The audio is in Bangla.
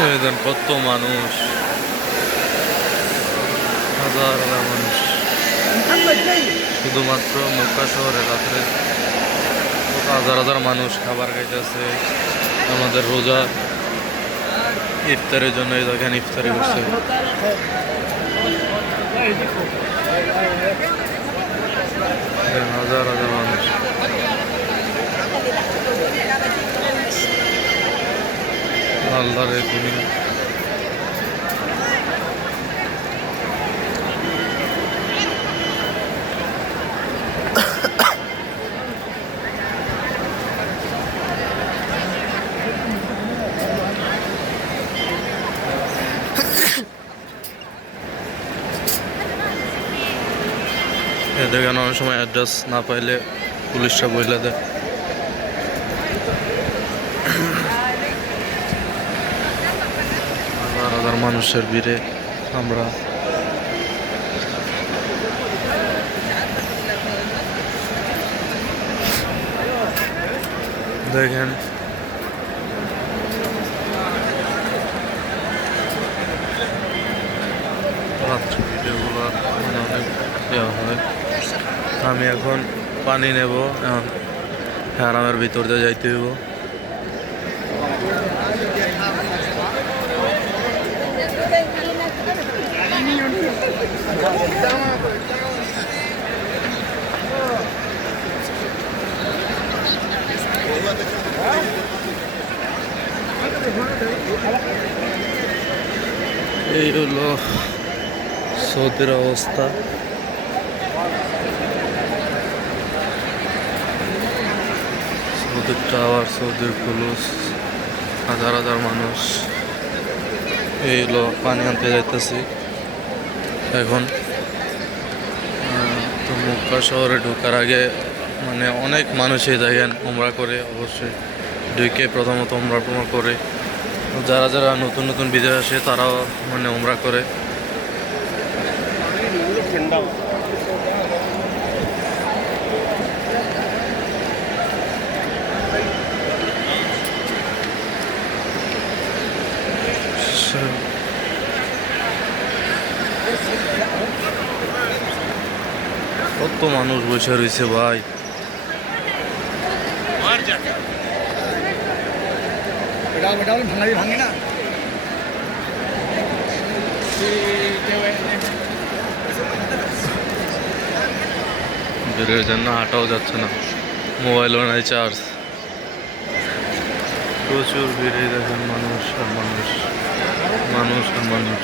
দেখেন কত মানুষ হাজার হাজার মানুষ শুধুমাত্র মক্কা শহরে রাত্রে হাজার হাজার মানুষ খাবার খাইতেছে আমাদের রোজা ইফতারের জন্য এই দেখেন ইফতারি করছে দেখেন, হাজার হাজার মানুষ দুনিয়া দেখেন অনেক সময় অ্যাড্রেস না পাইলে পুলিশরা বইলে দেয়। হাজার হাজার মানুষের ভিড়ে আমরা দেখেন। দেওয়া হয়। আমি এখন পানি নেব, এখন হারামের ভিতর দিয়ে যাইতে হইব। এই হলো সৌদির অবস্থা। সৌদির টাওয়ার, সৌদির পুলিশ, হাজার হাজার মানুষ। এই হলো পানি আনতে যাইতেছি। এখন তো মুক্কা শহরে ঢোকার আগে মানে অনেক মানুষই দেখেন, উমরা করে, অবশ্যই। ঢুকে প্রথমত উমরা টুমরা করে। যারা যারা নতুন নতুন বিদেশ আসে, তারাও মানে উমরা করে। কত মানুষ বসে রয়েছে ভাই। এটা এটা ভাঙালি ভাঙে না। দূরের জন্য হাঁটাও যাচ্ছে না। মোবাইলও নাই চার্জ প্রচুর ভিড়ে দেখেন মানুষ আর মানুষ। মানুষ আর মানুষ।